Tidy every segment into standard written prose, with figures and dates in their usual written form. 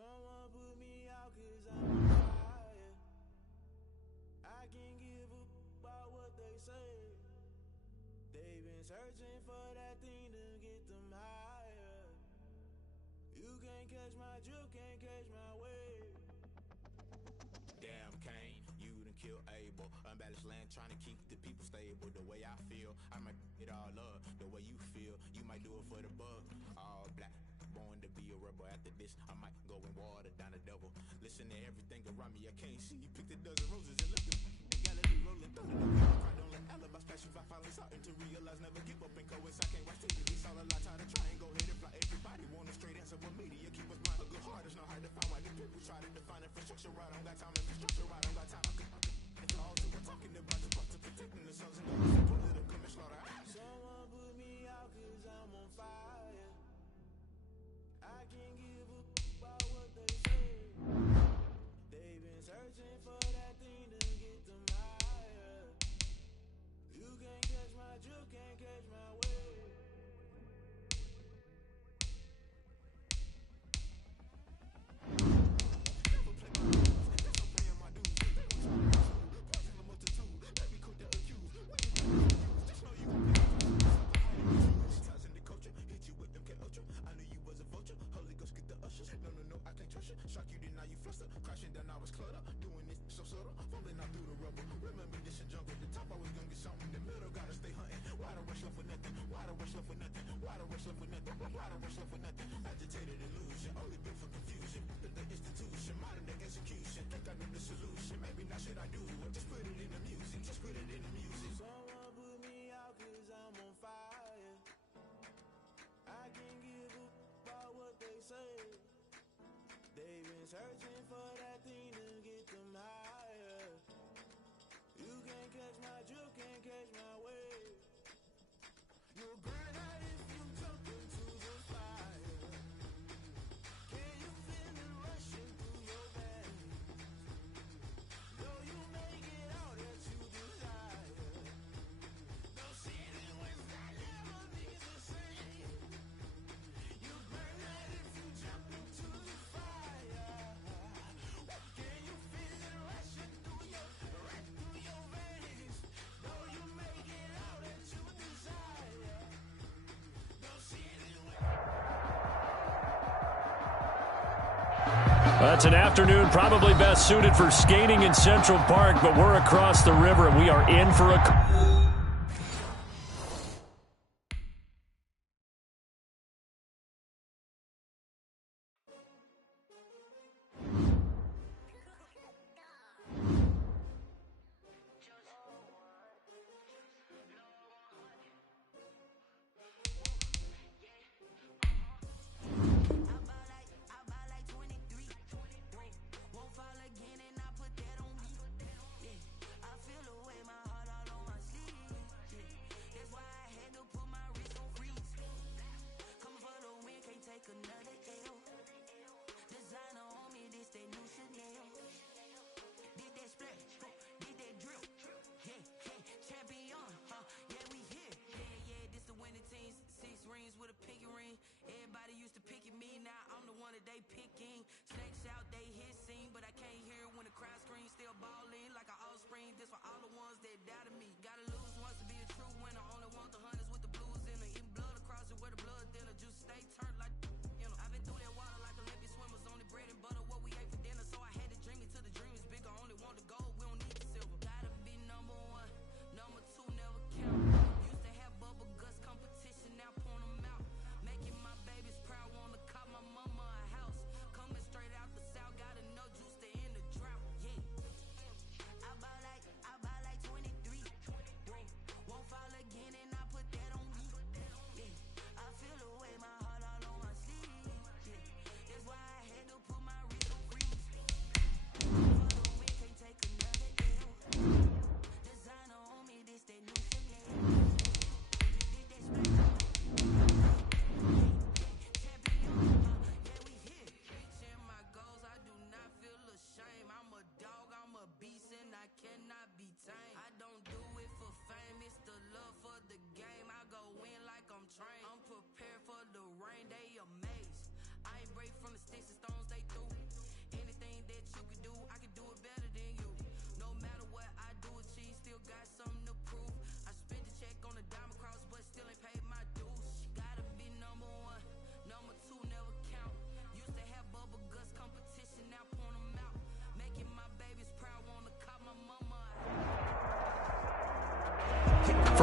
Someone put me out cause I'm on fire. I can't give a about what they say. They've been searching for that thing to get them higher. You can't catch my drift, can't catch my wave. Damn Kane, you done killed Abel. Unbalanced land trying to keep the people stable. The way I feel, I might it all up. The way you feel, you might do it for the bug. All black, born to be a rebel. After this, I might go and water down the double. Listen to everything around me, I can't see. Picked a dozen roses and left them. Galilee rolling through the cry, don't let alibis pass you. I finally starting to realize, never give up and go. I can't watch TV, it's all a lot. Try to try and go ahead and fly. Everybody want a straight answer, but media keep us blind. A good heart is not hard to find. Why these people try to define infrastructure? I don't got time. Infrastructure, I don't got time. It's all to we're talking about the parts of protecting the sons and daughters. Political come and slaughter. Someone put me out cause I'm on fire. I can't give a about what they say. They've been searching for that thing to get them higher. You can't catch my drift, can't catch my wave. Never play my dues, and that's I'm paying my dues. They gon' try to pursue, poison the multitude. Let me cook the accused. When you get confused, just know you gon' pay the price. Ties in the culture, hit you with MK Ultra. I knew you was a vulture. Holy Ghost get the ushers. No, I can't trust you. Shock you, then now you fluster. Crashing down, I was cluttered. Doing this so subtle, fumbling out through the rubble. Remember this a jungle. The top I was gonna get something. The middle gotta stay hunting. Why the rush left with nothing? Why the rush left with nothing? Why the rush left with nothing? Why the rush left with nothing? Agitated illusion, only built for confusion. The institution, modern day execution. Think I know the solution. Maybe not should I do it? Just put it in the music. Just put it in the music. Someone put me out cause I'm on fire. I can't give a about what they say. They've been searching for that thing to get them higher. You can't catch my drift, can't catch my wave. You'll burn out if you jump into the fire. Can you feel it rushing through your veins? Though you make it out that you desire. Though sin and wins that never be the same. You burn out if you jump into the fire. Can you feel it rushing through your veins? Though you make it out that you desire. Though sin and wins. It's an afternoon probably best suited for skating in Central Park, but we're across the river and we are in for a... Everybody used to pick at me, now I'm the one that they picking. Snakes out, they hissing, but I can't hear when the crowd screams. Still balling like an offspring. This for all the ones that doubted me. Gotta lose once to be a true winner. Only want the hunters with the blues in her. Eating blood across it where the blood thinner. Just stay turned like, you know. I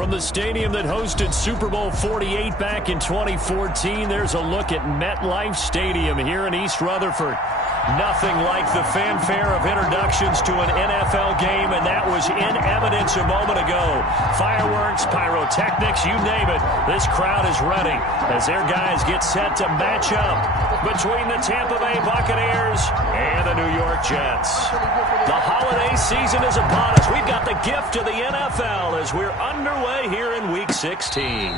From the stadium that hosted Super Bowl 48 back in 2014, there's a look at MetLife Stadium here in East Rutherford. Nothing like the fanfare of introductions to an NFL game, and that was in evidence a moment ago. Fireworks, pyrotechnics, you name it. This crowd is ready as their guys get set to match up between the Tampa Bay Buccaneers and the New York Jets. The holiday season is upon us. We've got the gift of the NFL as we're underway here in Week 16.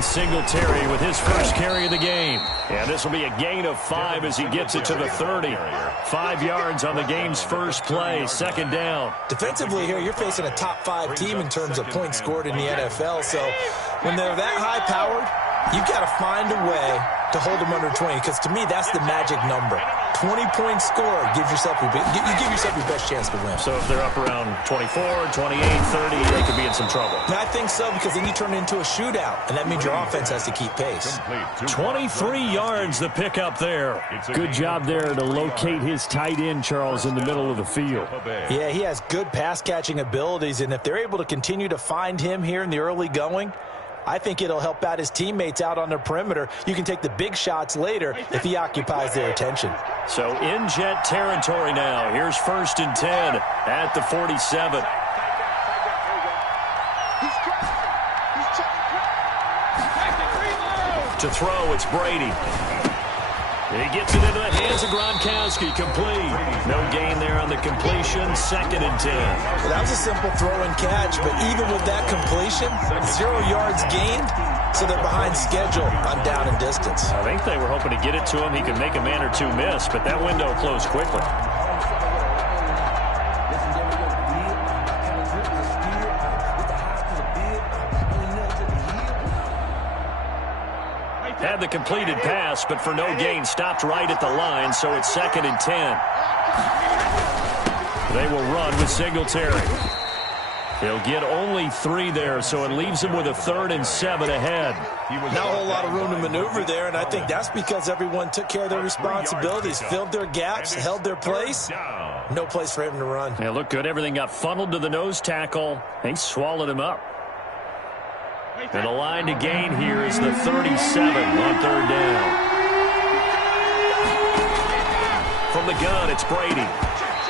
Singletary with his first carry of the game. And this will be a gain of 5 as he gets it to the 30. 5 yards on the game's first play, second down. Defensively here, you're facing a top 5 team in terms of points scored in the NFL. So when they're that high-powered, you've got to find a way to hold them under 20, because to me, that's the magic number. 20-point score gives yourself you give yourself your best chance to win. So if they're up around 24, 28, 30, they could be in some trouble. And I think so, because then you turn it into a shootout, and that means your offense has to keep pace. 23 yards the pickup there. Good job there to locate his tight end, Charles, in the middle of the field. Yeah, he has good pass-catching abilities, and if they're able to continue to find him here in the early going, I think it'll help out his teammates out on the perimeter. You can take the big shots later if he occupies their attention. So in Jet territory now. Here's 1st and 10 at the 47. To throw, it's Brady. He gets it into the hands of Gronkowski, complete. No gain there on the completion, 2nd and 10. Well, that was a simple throw and catch, but even with that completion, 0 yards gained, so they're behind schedule on down and distance. I think they were hoping to get it to him. He could make a man or two miss, but that window closed quickly. Had the completed pass, but for no gain, stopped right at the line, so it's 2nd and 10. They will run with Singletary. He'll get only 3 there, so it leaves him with a 3rd and 7 ahead. Not a whole lot of room to maneuver there, and I think that's because everyone took care of their responsibilities, filled their gaps, held their place. No place for him to run. Yeah, looked good. Everything got funneled to the nose tackle. They swallowed him up. And the line to gain here is the 37 on 3rd down. From the gun, it's Brady.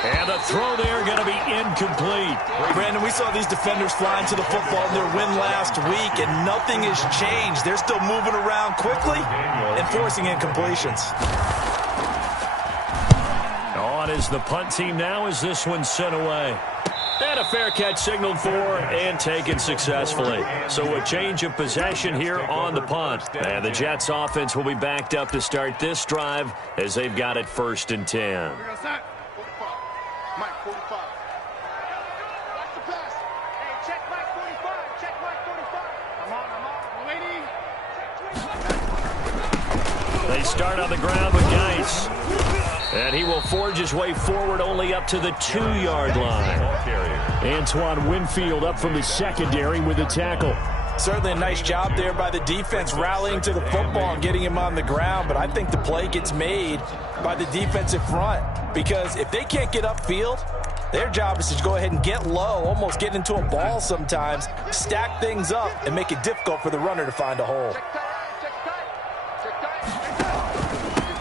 And the throw there going to be incomplete. Brandon, we saw these defenders flying to the football in their win last week, and nothing has changed. They're still moving around quickly and forcing incompletions. On is the punt team now as this one's sent away. And a fair catch signaled for and taken successfully. So a change of possession here on the punt. And the Jets offense will be backed up to start this drive as they've got it 1st and 10. Mike 45. Watch the pass. Hey, check Mike 45. Check Mike 45. I'm on. Waiting. They start on the ground with Geis. And he will forge his way forward only up to the 2-yard line. Antoine Winfield up from the secondary with the tackle. Certainly a nice job there by the defense rallying to the football and getting him on the ground, but I think the play gets made by the defensive front, because if they can't get upfield, their job is to go ahead and get low, almost get into a ball sometimes, stack things up, and make it difficult for the runner to find a hole.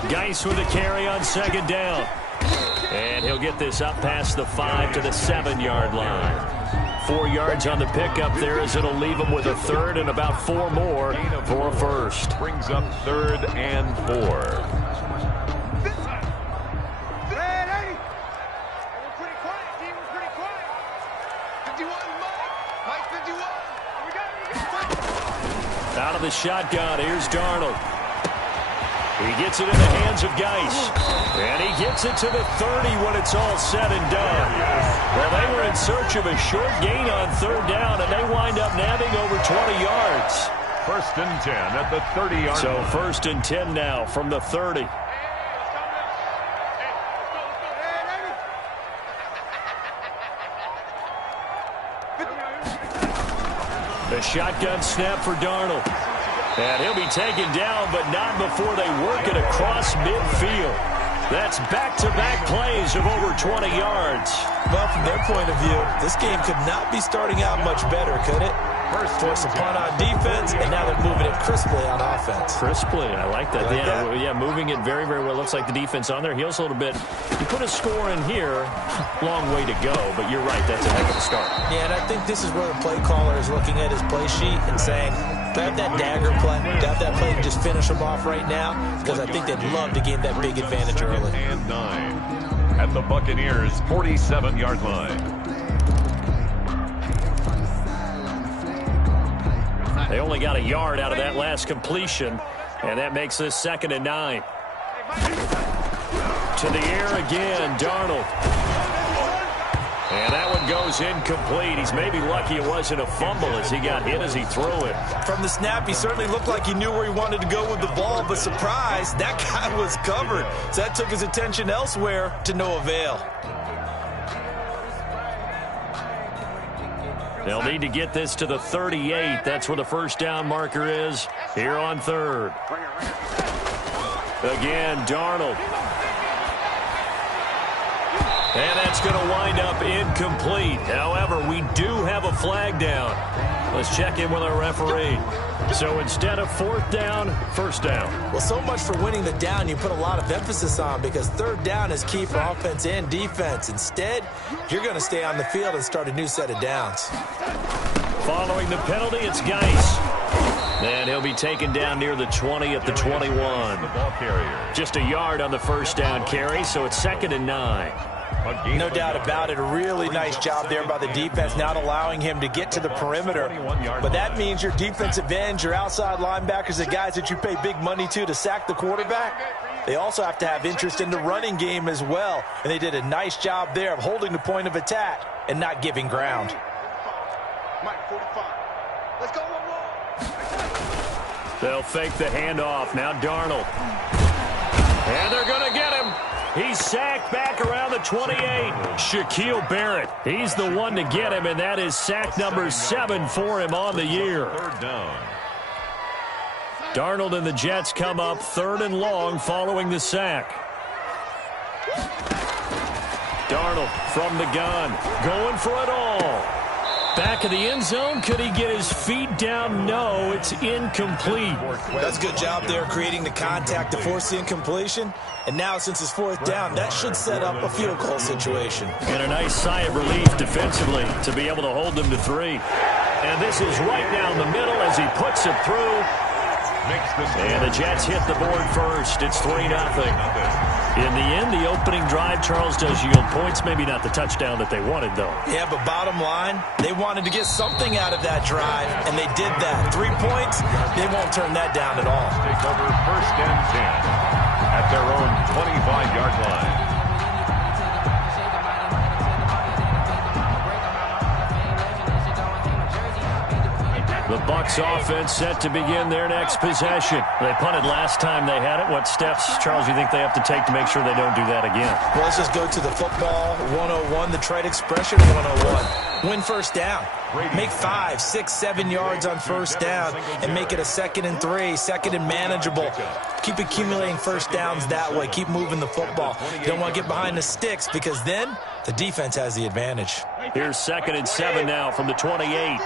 Geis with a carry on 2nd down. And he'll get this up past the 5 to the 7-yard line. 4 yards on the pickup there as it'll leave him with a 3rd and about 4 more for a 1st. Brings up 3rd and 4. Out of the shotgun, here's Darnold. He gets it in the hands of Geis. And he gets it to the 30 when it's all said and done. Well, they were in search of a short gain on third down, and they wind up nabbing over 20 yards. First and 10 at the 30-yard So line. first and 10 now from the 30. The shotgun snap for Darnold. And he'll be taken down, but not before they work it across midfield. That's back-to-back plays of over 20 yards. Well, from their point of view, this game could not be starting out much better, could it? Force a punt on defense, and now they're moving it crisply on offense. Crisply, I like that. You like that? Yeah, moving it very, very well. Looks like the defense on their heels a little bit. You put a score in here, long way to go, but you're right, that's a heck of a start. Yeah, and I think this is where the play caller is looking at his play sheet and saying, do I have that dagger play? Do I have that play to just finish them off right now? Because I think they'd love to gain that big advantage early. And 9 at the Buccaneers' 47-yard line. They only got a yard out of that last completion, and that makes this 2nd and 9. To the air again, Darnold. And that one goes incomplete. He's maybe lucky it wasn't a fumble as he got hit as he threw it. From the snap, he certainly looked like he knew where he wanted to go with the ball, but surprise, that guy was covered. So that took his attention elsewhere to no avail. They'll need to get this to the 38. That's where the first down marker is here on third. Again, Darnold. And that's going to wind up incomplete. However, we do have a flag down. Let's check in with our referee. So instead of 4th down, first down. Well, so much for winning the down you put a lot of emphasis on, because third down is key for offense and defense. Instead, you're going to stay on the field and start a new set of downs. Following the penalty, it's Geis. And he'll be taken down near the 20 at the 21. The ball carrier. Just a yard on the first down carry, so it's 2nd and 9. No doubt about it. A really nice job there by the defense, not allowing him to get to the perimeter. But that means your defensive ends, your outside linebackers, the guys that you pay big money to sack the quarterback, they also have to have interest in the running game as well. And they did a nice job there of holding the point of attack and not giving ground. Mike 45. Let's go one more. They'll fake the handoff. Now Darnold. And they're going to get him. He's sacked back around the 28. Shaquille Barrett. He's the one to get him, and that is sack number 7 for him on the year. Third down. Darnold and the Jets come up 3rd and long following the sack. Darnold from the gun, going for it all. Back of the end zone. Could he get his feet down? No, it's incomplete. That's a good job there creating the contact to force the incompletion. And now, since it's 4th down, that should set up a field goal situation. And a nice sigh of relief defensively to be able to hold them to 3. And this is right down the middle as he puts it through. And the Jets hit the board first. It's 3-0. In the end, the opening drive, Charles, does yield points. Maybe not the touchdown that they wanted, though. Yeah, but bottom line, they wanted to get something out of that drive, and they did that. 3 points, they won't turn that down at all. Take over 1st and 10 at their own 25-yard line. The Bucs offense set to begin their next possession. They punted last time they had it. What steps, Charles, you think they have to take to make sure they don't do that again? Well, let's just go to the football 101, the trite expression 101. Win first down. Make 5, 6, 7 yards on first down and make it a 2nd and 3, 2nd and manageable. Keep accumulating first downs that way. Keep moving the football. You don't want to get behind the sticks, because then the defense has the advantage. Here's 2nd and 7 now from the 28.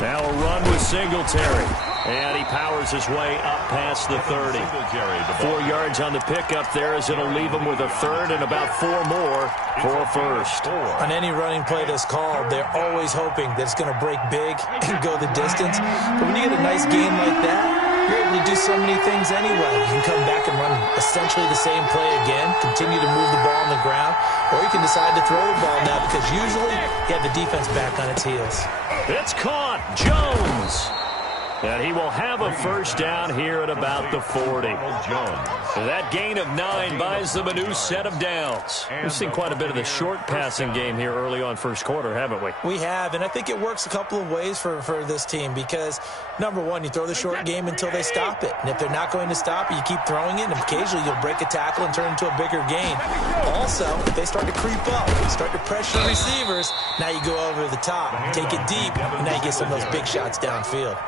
Now a run with Singletary. And he powers his way up past the 30. 4 yards on the pickup there as it'll leave him with a 3rd and about 4 more for a first. On any running play that's called, they're always hoping that it's going to break big and go the distance. But when you get a nice gain like that, you're able to do so many things anyway. You can come back and run essentially the same play again, continue to move the ball on the ground, or you can decide to throw the ball now, because usually you have the defense back on its heels. It's caught. Jones. And he will have a first down here at about the 40. That gain of 9 buys them a new set of downs. We've seen quite a bit of the short passing game here early on first quarter, haven't we? We have, and I think it works a couple of ways for this team because, number one, you throw the short game until they stop it. And if they're not going to stop it, you keep throwing it, and occasionally you'll break a tackle and turn it into a bigger gain. Also, if they start to creep up, start to pressure receivers, now you go over the top, take it deep, and now you get some of those big shots downfield.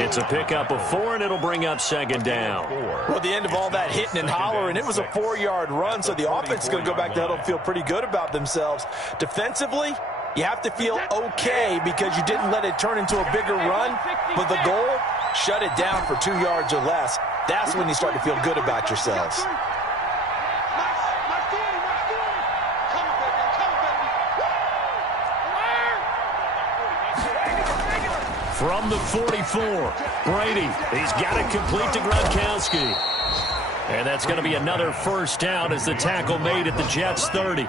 It's a pickup of 4, and it'll bring up second down. Well, the end of all that hitting and hollering, it was a 4-yard run, so the offense is going to go back to huddle and feel pretty good about themselves. Defensively, you have to feel okay because you didn't let it turn into a bigger run, but the goal, shut it down for 2 yards or less. That's when you start to feel good about yourselves. From the 44, Brady. He's got it complete to Gronkowski. And that's going to be another first down as the tackle made at the Jets' 30.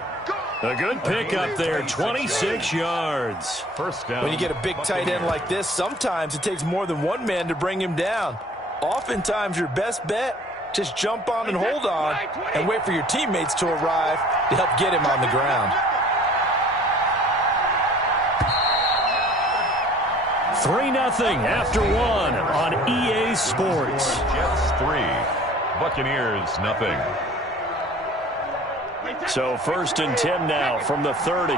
A good pickup there, 26 yards. First down. When you get a big tight end like this, sometimes it takes more than one man to bring him down. Oftentimes, your best bet, just jump on and hold on and wait for your teammates to arrive to help get him on the ground. 3-0 after 1 on EA Sports. Jets 3, Buccaneers 0. So 1st and 10 now from the 30.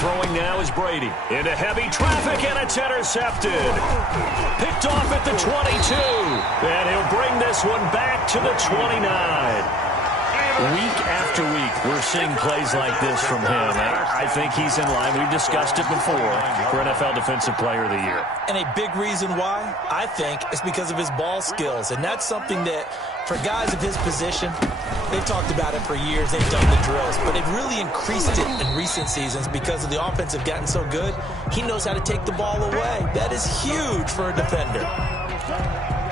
Throwing now is Brady into heavy traffic, and it's intercepted. Picked off at the 22, and he'll bring this one back to the 29. Week after week, we're seeing plays like this from him. I think he's in line. We've discussed it before for NFL Defensive Player of the Year. And a big reason why, I think, is because of his ball skills. And that's something that, for guys of his position, they've talked about it for years. They've done the drills. But they've really increased it in recent seasons because of the offense have gotten so good. He knows how to take the ball away. That is huge for a defender.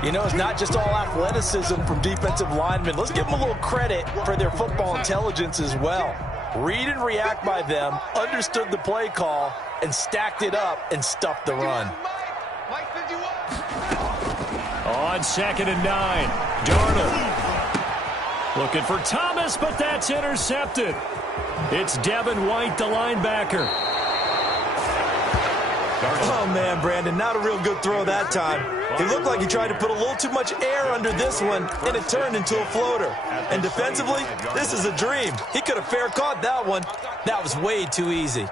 You know, it's not just all athleticism from defensive linemen. Let's give them a little credit for their football intelligence as well. Read and react by them, understood the play call, and stacked it up and stuffed the run. On 2nd and 9, Darnold. Looking for Thomas, but that's intercepted. It's Devin White, the linebacker. Oh, man, Brandon, not a real good throw that time. He looked like he tried to put a little too much air under this one, and it turned into a floater. And defensively, this is a dream. He could have fair caught that one. That was way too easy.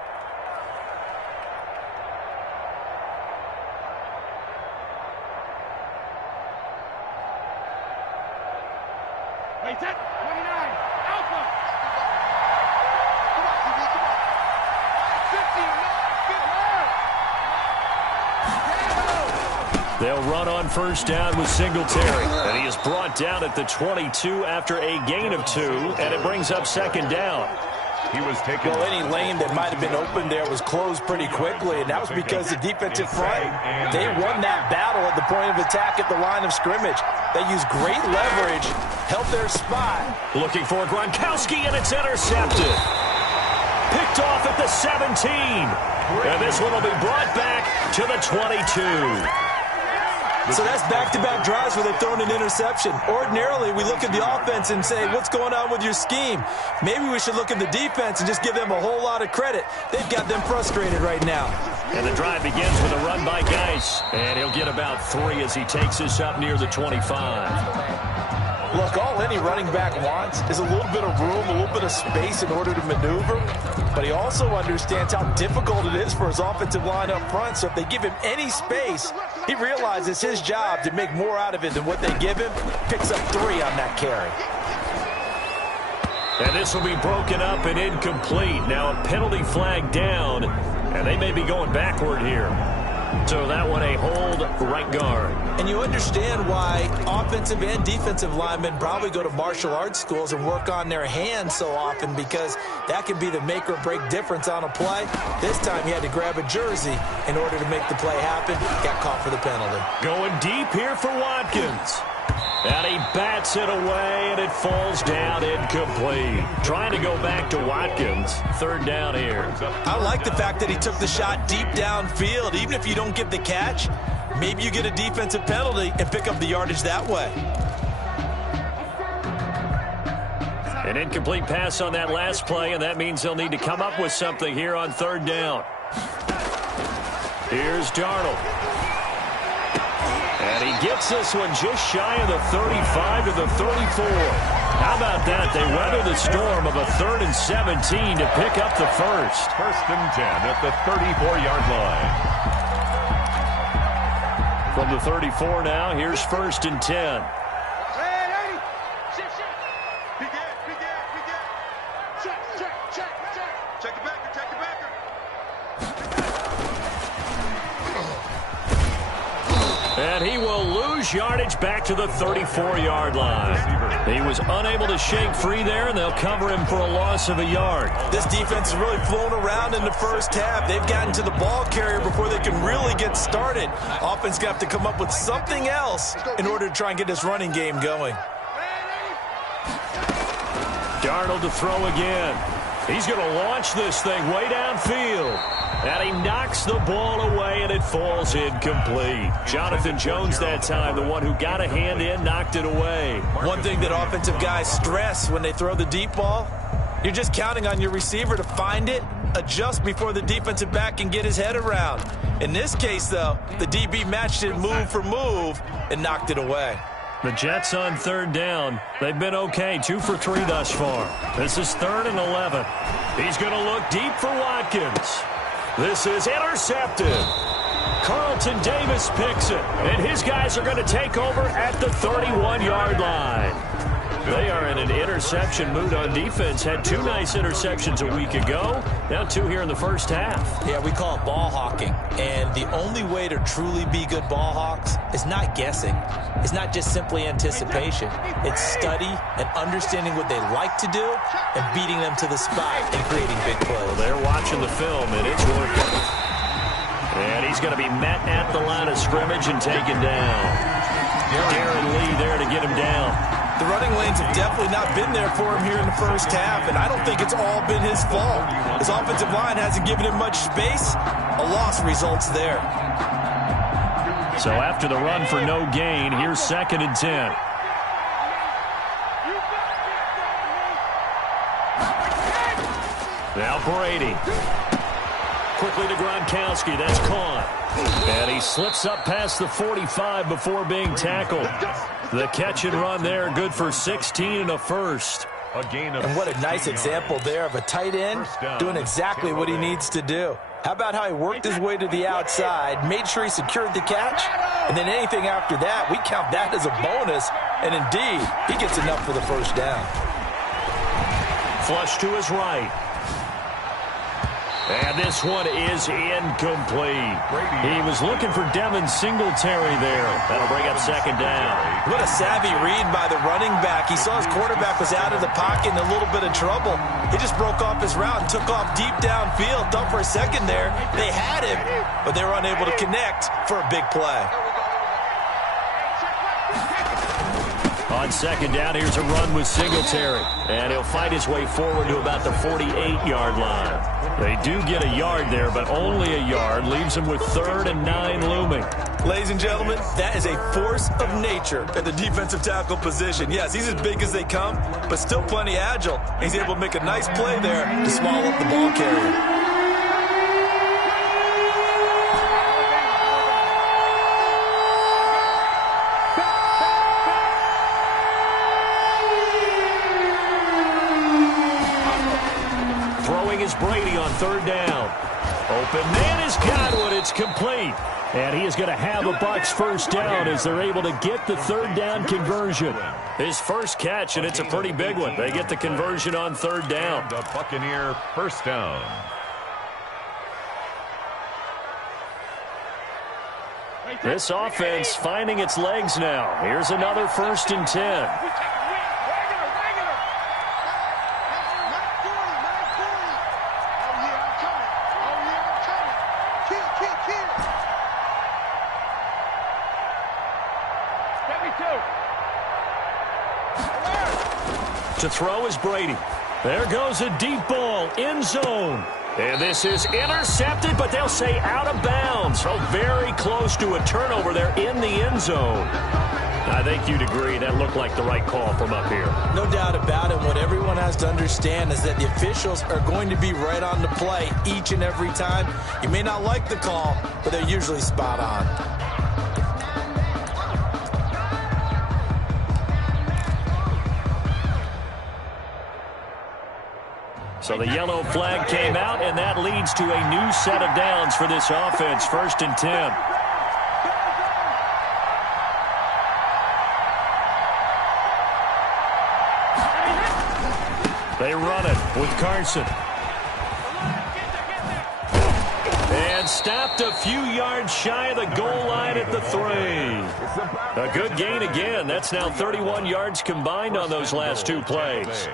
They'll run on first down with Singletary. And he is brought down at the 22 after a gain of 2, and it brings up second down. He was taken. Well, any lane that might have been open there was closed pretty quickly, and that was because the defensive front, they won that battle at the point of attack at the line of scrimmage. They used great leverage, held their spot. Looking for Gronkowski, and it's intercepted. Picked off at the 17. And this one will be brought back to the 22. So that's back-to-back drives where they've thrown an interception. Ordinarily, we look at the offense and say, what's going on with your scheme? Maybe we should look at the defense and just give them a whole lot of credit. They've got them frustrated right now. And the drive begins with a run by Geis. And he'll get about 3 as he takes this up near the 25. Look, all any running back wants is a little bit of room, a little bit of space in order to maneuver. But he also understands how difficult it is for his offensive line up front. So if they give him any space, he realizes it's his job to make more out of it than what they give him. Picks up 3 on that carry. And this will be broken up and incomplete. Now a penalty flag down, and they may be going backward here. So that one a hold right guard. And you understand why offensive and defensive linemen probably go to martial arts schools and work on their hands so often, because that can be the make or break difference on a play. This time he had to grab a jersey in order to make the play happen. Got caught for the penalty. Going deep here for Watkins. And he bats it away, and it falls down incomplete. Trying to go back to Watkins. Third down here. I like the fact that he took the shot deep downfield. Even if you don't get the catch, maybe you get a defensive penalty and pick up the yardage that way. An incomplete pass on that last play, and that means they'll need to come up with something here on third down. Here's Darnold. And he gets this one just shy of the 35 to the 34. How about that? They weather the storm of a 3rd and 17 to pick up the first. 1st and 10 at the 34-yard line. From the 34 now, here's 1st and 10. And he will lose yardage back to the 34-yard line. He was unable to shake free there, and they'll cover him for a loss of a yard. This defense has really flown around in the first half. They've gotten to the ball carrier before they can really get started. Offense got to come up with something else in order to try and get this running game going. Darnold to throw again. He's going to launch this thing way downfield. And he knocks the ball away, and it falls incomplete. Jonathan Jones that time, the one who got a hand in, knocked it away. One thing that offensive guys stress when they throw the deep ball, you're just counting on your receiver to find it, adjust before the defensive back can get his head around. In this case, though, the DB matched it move for move and knocked it away. The Jets on third down. They've been okay, 2 for 3 thus far. This is 3rd and 11. He's going to look deep for Watkins. This is intercepted. Carlton Davis picks it, and his guys are going to take over at the 31-yard line. They are in an interception mood on defense. Had 2 nice interceptions a week ago. Now 2 here in the first half. Yeah, we call it ball hawking. And the only way to truly be good ball hawks is not guessing. It's not just simply anticipation. It's study and understanding what they like to do and beating them to the spot and creating big plays. Well, they're watching the film, and it's working. And he's going to be met at the line of scrimmage and taken down. Darren Lee there to get him down. The running lanes have definitely not been there for him here in the first half, and I don't think it's all been his fault. His offensive line hasn't given him much space. A loss results there. So after the run for no gain, here's 2nd and 10. Now Brady. Quickly to Gronkowski. That's caught. And he slips up past the 45 before being tackled. The catch and run there, good for 16 and a first. And what a nice example there of a tight end doing exactly what he needs to do. How about how he worked his way to the outside, made sure he secured the catch, and then anything after that, we count that as a bonus. And indeed, he gets enough for the first down. Flush to his right. And this one is incomplete. He was looking for Devin Singletary there. That'll bring up 2nd down. What a savvy read by the running back. He saw his quarterback was out of the pocket in a little bit of trouble. He just broke off his route and took off deep downfield. Thought for a second there they had him, but they were unable to connect for a big play. On 2nd down, here's a run with Singletary. And he'll fight his way forward to about the 48-yard line. They do get a yard there, but only a yard. Leaves him with 3rd and 9 looming. Ladies and gentlemen, that is a force of nature at the defensive tackle position. Yes, he's as big as they come, but still plenty agile. He's able to make a nice play there to swallow up the ball carrier. Brady on 3rd down. Open man is Godwin. It's complete. And he is going to have a Bucs first down as they're able to get the 3rd down conversion. His first catch, and it's a pretty big one. They get the conversion on 3rd down. The Buccaneer first down. This offense finding its legs now. Here's another 1st and 10. To throw is Brady. There goes a deep ball, end zone. And this is intercepted, but they'll say out of bounds. So very close to a turnover there in the end zone. I think you'd agree that looked like the right call from up here. No doubt about it. What everyone has to understand is that the officials are going to be right on the play each and every time. You may not like the call, but they're usually spot on. So the yellow flag came out, and that leads to a new set of downs for this offense. 1st and 10. They run it with Carson. And stopped a few yards shy of the goal line at the 3. A good gain again. That's now 31 yards combined on those last 2 plays.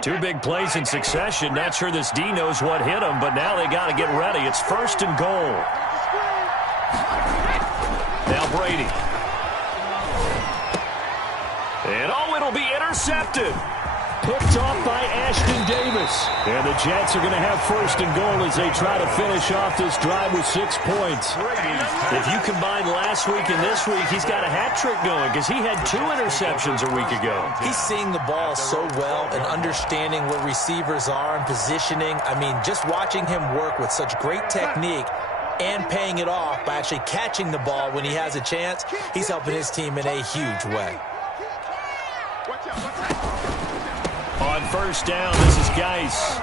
Two big plays in succession. Not sure this D knows what hit him, but now they got to get ready. It's 1st and goal. Now Brady. And it'll be intercepted. Picked off by Ashton Davis. And the Jets are going to have 1st and goal as they try to finish off this drive with 6 points. If you combine last week and this week, he's got a hat trick going because he had 2 interceptions a week ago. He's seeing the ball so well and understanding where receivers are and positioning. I mean, just watching him work with such great technique and paying it off by actually catching the ball when he has a chance, he's helping his team in a huge way. On 1st down, this is Geis.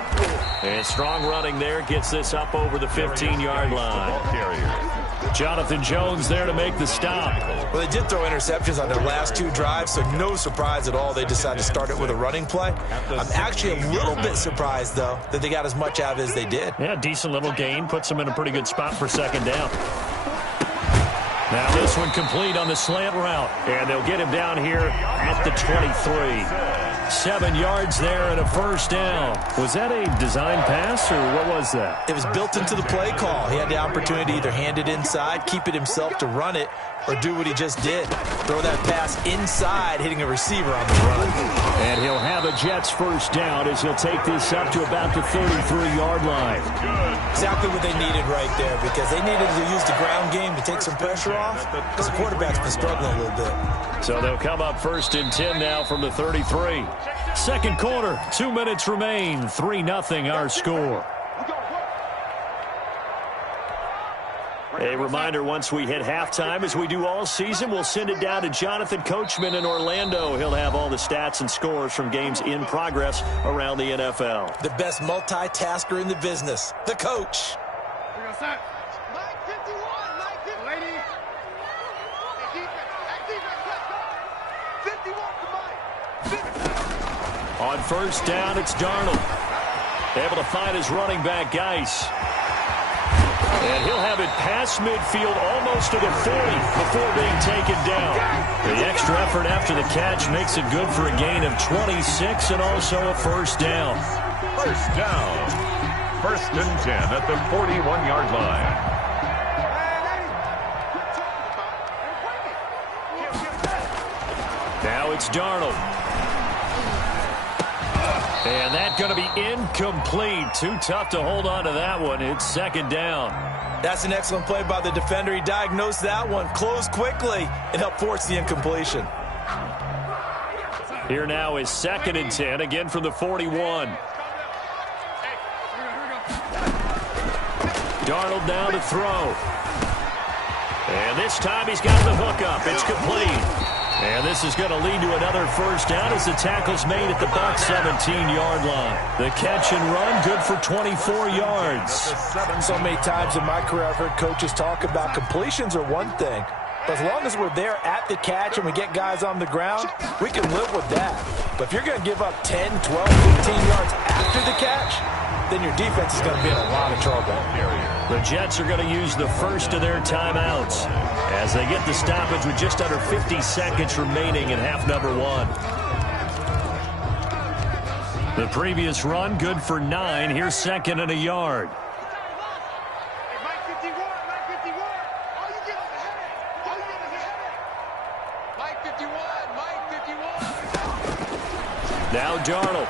And strong running there gets this up over the 15-yard line. Jonathan Jones there to make the stop. Well, they did throw interceptions on their last 2 drives, so no surprise at all they decided to start it with a running play. I'm actually a little bit surprised, though, that they got as much out of it as they did. Yeah, decent little gain. Puts them in a pretty good spot for 2nd down. Now this one complete on the slant route. And they'll get him down here at the 23. 7 yards there and a 1st down. Was that a design pass or what was that? It was built into the play call. He had the opportunity to either hand it inside, keep it himself to run it, or do what he just did. Throw that pass inside, hitting a receiver on the run. And he'll have a Jets 1st down as he'll take this up to about the 33-yard line. Exactly what they needed right there because they needed to use the ground game to take some pressure off because the quarterback's been struggling a little bit. So they'll come up 1st and 10 now from the 33. 2nd quarter, 2 minutes remain. 3-0 our score. A reminder, once we hit halftime, as we do all season, we'll send it down to Jonathan Coachman in Orlando. He'll have all the stats and scores from games in progress around the NFL. The best multitasker in the business, the coach. On 1st down, it's Darnold. Able to find his running back, Geis. And he'll have it past midfield almost to the 40 before being taken down. The extra effort after the catch makes it good for a gain of 26 and also a 1st down. 1st down. 1st and 10 at the 41-yard line. Now it's Darnold. And that's going to be incomplete. Too tough to hold on to that one. It's 2nd down. That's an excellent play by the defender. He diagnosed that one, closed quickly, and helped force the incompletion. Here now is 2nd and 10, again from the 41. Darnold down to throw. And this time he's got the hook up. It's complete. And this is going to lead to another 1st down as the tackle's made at the Bucs 17-yard line. The catch and run, good for 24 yards. So many times in my career I've heard coaches talk about completions are one thing. But as long as we're there at the catch and we get guys on the ground, we can live with that. But if you're going to give up 10, 12, 15 yards after the catch, then your defense is going to be in a lot of trouble. The Jets are going to use the first of their timeouts. as they get the stoppage with just under 50 seconds remaining in half number one. The previous run, good for 9. Here's second and a yard. Now Darnold.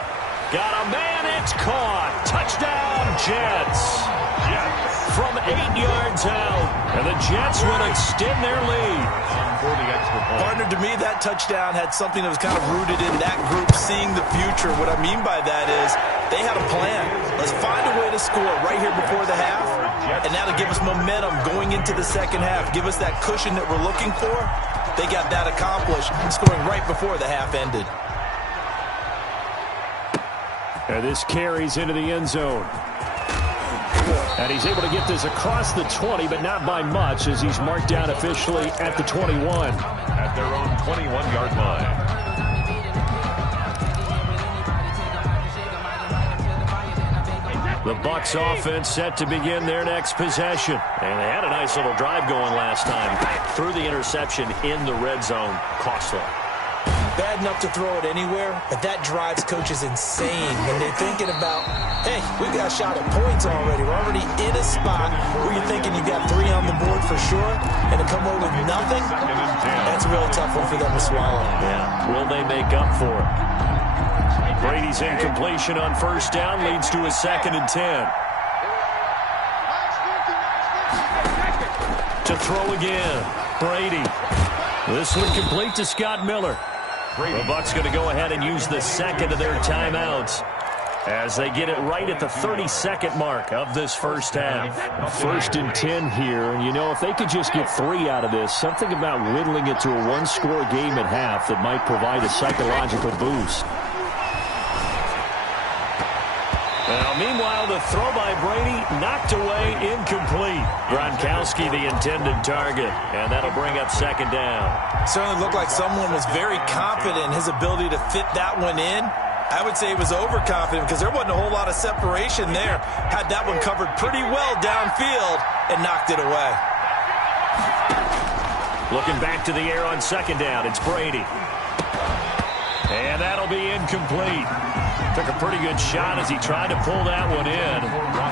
Got a man, it's caught. Touchdown, Jets. From 8 yards out. And the Jets will extend their lead. Partner, to me, that touchdown had something that was kind of rooted in that group seeing the future. What I mean by that is they had a plan. Let's find a way to score right here before the half. And that'll give us momentum going into the second half. Give us that cushion that we're looking for. They got that accomplished, scoring right before the half ended. And this carries into the end zone. And he's able to get this across the 20, but not by much, as he's marked down officially at the 21. At their own 21-yard line. The Bucs offense set to begin their next possession. And they had a nice little drive going last time. Threw the interception in the red zone. Costly. Bad enough to throw it anywhere, but that drives coaches insane when they're thinking about, hey, we got a shot at points already. We're already in a spot where you're thinking you got 3 on the board for sure, and to come away with nothing, that's a really tough one for them to swallow. Yeah, will they make up for it? Brady's incompletion on first down leads to a 2nd and 10. To throw again, Brady. This one complete to Scott Miller. The Bucs going to go ahead and use the second of their timeouts as they get it right at the 32nd mark of this first half. 1st and 10 here, and you know, if they could just get 3 out of this, something about whittling it to a 1-score game at half that might provide a psychological boost. Now, meanwhile, the throw by Brady knocked away, incomplete. Gronkowski the intended target, and that'll bring up 2nd down. Certainly looked like someone was very confident in his ability to fit that one in. I would say he was overconfident because there wasn't a whole lot of separation there. Had that one covered pretty well downfield and knocked it away. Looking back to the air on 2nd down, it's Brady. And that'll be incomplete. Took a pretty good shot as he tried to pull that one in.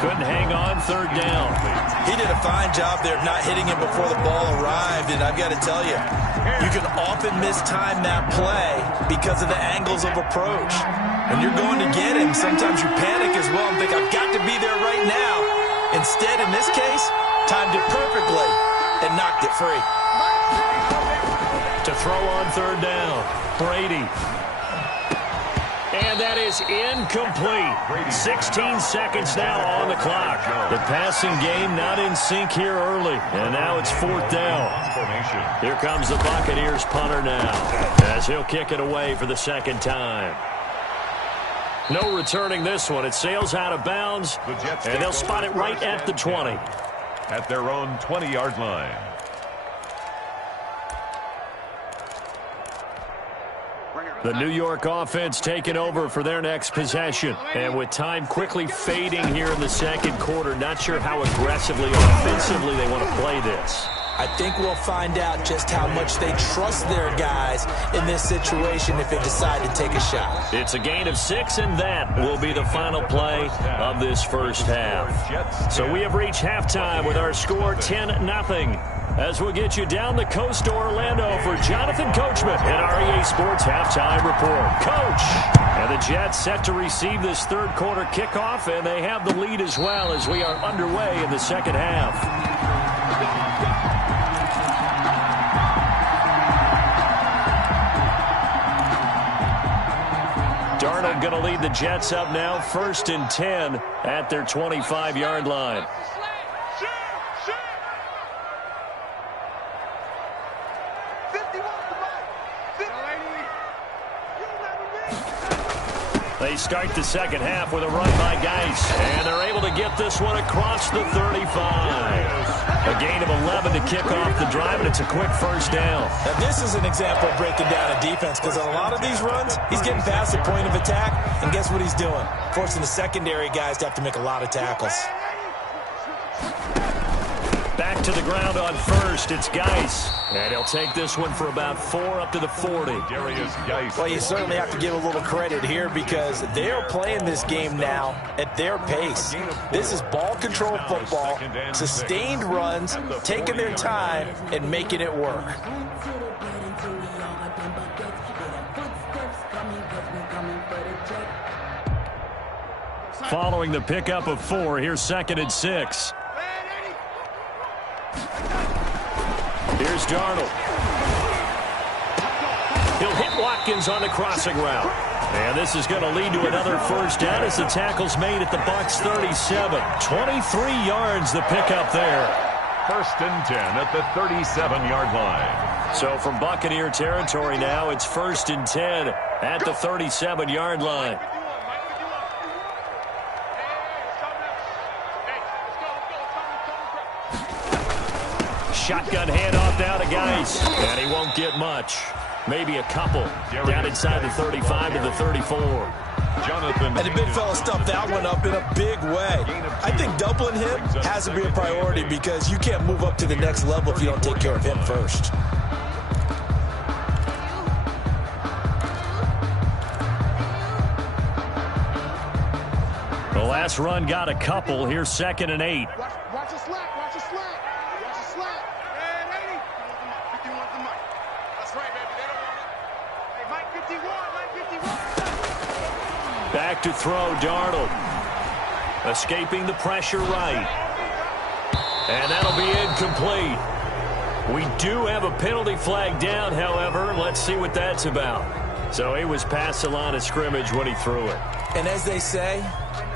Couldn't hang on 3rd down. He did a fine job there of not hitting him before the ball arrived, and I've got to tell you, you can often mistime that play because of the angles of approach. When you're going to get him, sometimes you panic as well and think, I've got to be there right now. Instead, in this case, timed it perfectly and knocked it free. To throw on 3rd down, Brady. And that is incomplete. 16 seconds now on the clock. The passing game not in sync here early. And now it's 4th down. Here comes the Buccaneers punter now, as he'll kick it away for the 2nd time. No returning this one. It sails out of bounds, and they'll spot it right at the 20. At their own 20-yard line. The New York offense taking over for their next possession. And with time quickly fading here in the 2nd quarter, not sure how aggressively or offensively they want to play this. I think we'll find out just how much they trust their guys in this situation if they decide to take a shot. It's a gain of 6, and that will be the final play of this first half. So we have reached halftime with our score 10-0. As we'll get you down the coast to Orlando for Jonathan Coachman and our EA Sports Halftime Report. Coach! And the Jets set to receive this 3rd quarter kickoff, and they have the lead as well as we are underway in the 2nd half. Darnold going to lead the Jets up now, 1st and 10 at their 25-yard line. They start the 2nd half with a run by Geis, and they're able to get this one across the 35. A gain of 11 to kick off the drive, and it's a quick 1st down. Now, this is an example of breaking down a defense, because on a lot of these runs, he's getting past the point of attack, and guess what he's doing? Forcing the secondary guys to have to make a lot of tackles. Back to the ground on first. It's Geis. And he'll take this one for about 4 up to the 40. Darius Geis. Well, you certainly have to give a little credit here because they are playing this game now at their pace. This is ball control football, sustained runs, taking their time, and making it work. Following the pickup of 4, here's 2nd and 6. Here's Darnold. He'll hit Watkins on the crossing route. And this is going to lead to another first down as the tackle's made at the Bucs 37. 23 yards the pickup there. 1st and 10 at the 37-yard line. So from Buccaneer territory now, it's 1st and 10 at the 37-yard line. Shotgun handoff down to Geis. And he won't get much. Maybe a couple. Down inside the 35 to the 34. Jonathan. And the big fella stuffed that one up in a big way. I think doubling him has to be a priority because you can't move up to the next level if you don't take care of him first. The last run got a couple. Here's 2nd and 8. Watch the slack, watch the slack. Watch the slack. Hey, lady. 51 to Mike. That's right, baby. They don't want it. Hey, Mike 51, Mike 51. Back to throw, Darnold. Escaping the pressure right. And that'll be incomplete. We do have a penalty flag down, however. Let's see what that's about. So he was past the line of scrimmage when he threw it. And as they say,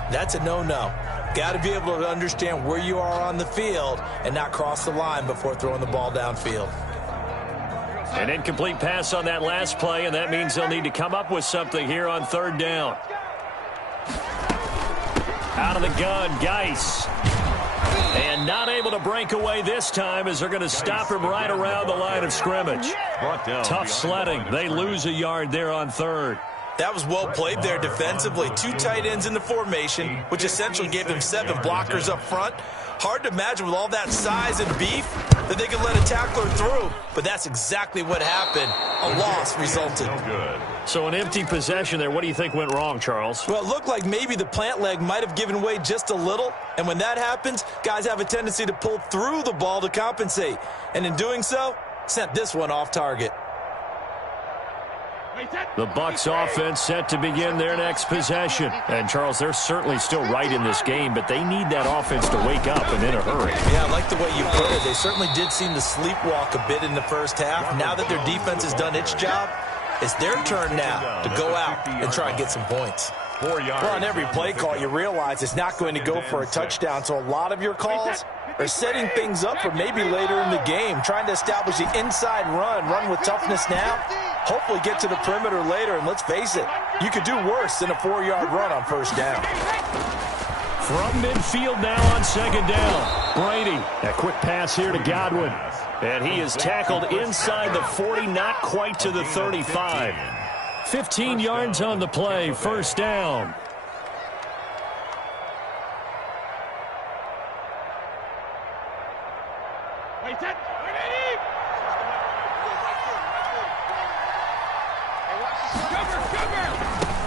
that's a no-no. Got to be able to understand where you are on the field and not cross the line before throwing the ball downfield. An incomplete pass on that last play, and that means they'll need to come up with something here on 3rd down. Out of the gun, Geis. And not able to break away this time as they're going to stop him right around the line of scrimmage. Tough sledding. They lose a yard there on 3rd. That was well played there defensively. 2 tight ends in the formation, which essentially gave them 7 blockers up front. Hard to imagine with all that size and beef that they could let a tackler through. But that's exactly what happened. A loss resulted. Good. So an empty possession there. What do you think went wrong, Charles? Well, it looked like maybe the plant leg might have given way just a little. And when that happens, guys have a tendency to pull through the ball to compensate. And in doing so, sent this one off target. The Bucs offense set to begin their next possession. And, Charles, they're certainly still right in this game, but they need that offense to wake up and in a hurry. Yeah, I like the way you put it. They certainly did seem to sleepwalk a bit in the first half. Now that their defense has done its job, it's their turn now to go out and try and get some points. 4 yards. Well, on every play call, you realize it's not going to go for a touchdown, so a lot of your calls are setting things up for maybe later in the game, trying to establish the inside run with toughness now, hopefully get to the perimeter later, and let's face it, you could do worse than a 4-yard run on 1st down. From midfield now on 2nd down. Brady, a quick pass here to Godwin. And he is tackled inside the 40, not quite to the 35. 15 yards on the play, 1st down.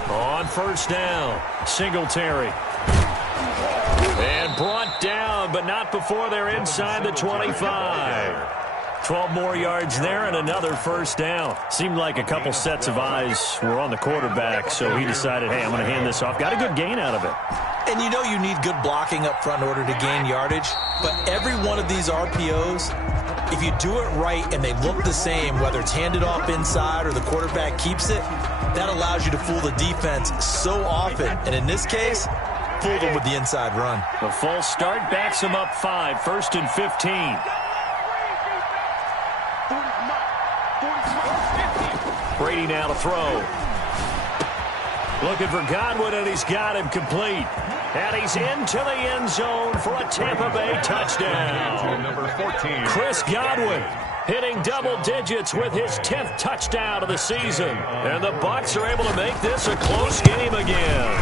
On 1st down, Singletary. And brought down, but not before they're inside the 25. 12 more yards there and another 1st down. Seemed like a couple sets of eyes were on the quarterback, so he decided, hey, I'm going to hand this off. Got a good gain out of it. And you know you need good blocking up front in order to gain yardage, but every one of these RPOs, if you do it right and they look the same, whether it's handed off inside or the quarterback keeps it, that allows you to fool the defense so often. And in this case, fool them with the inside run. The false start backs him up 5, 1st and 15. Brady now to throw. Looking for Godwin, and he's got him complete. And he's into the end zone for a Tampa Bay touchdown. Number 14. Chris Godwin hitting double digits with his 10th touchdown of the season. And the Bucs are able to make this a close game again.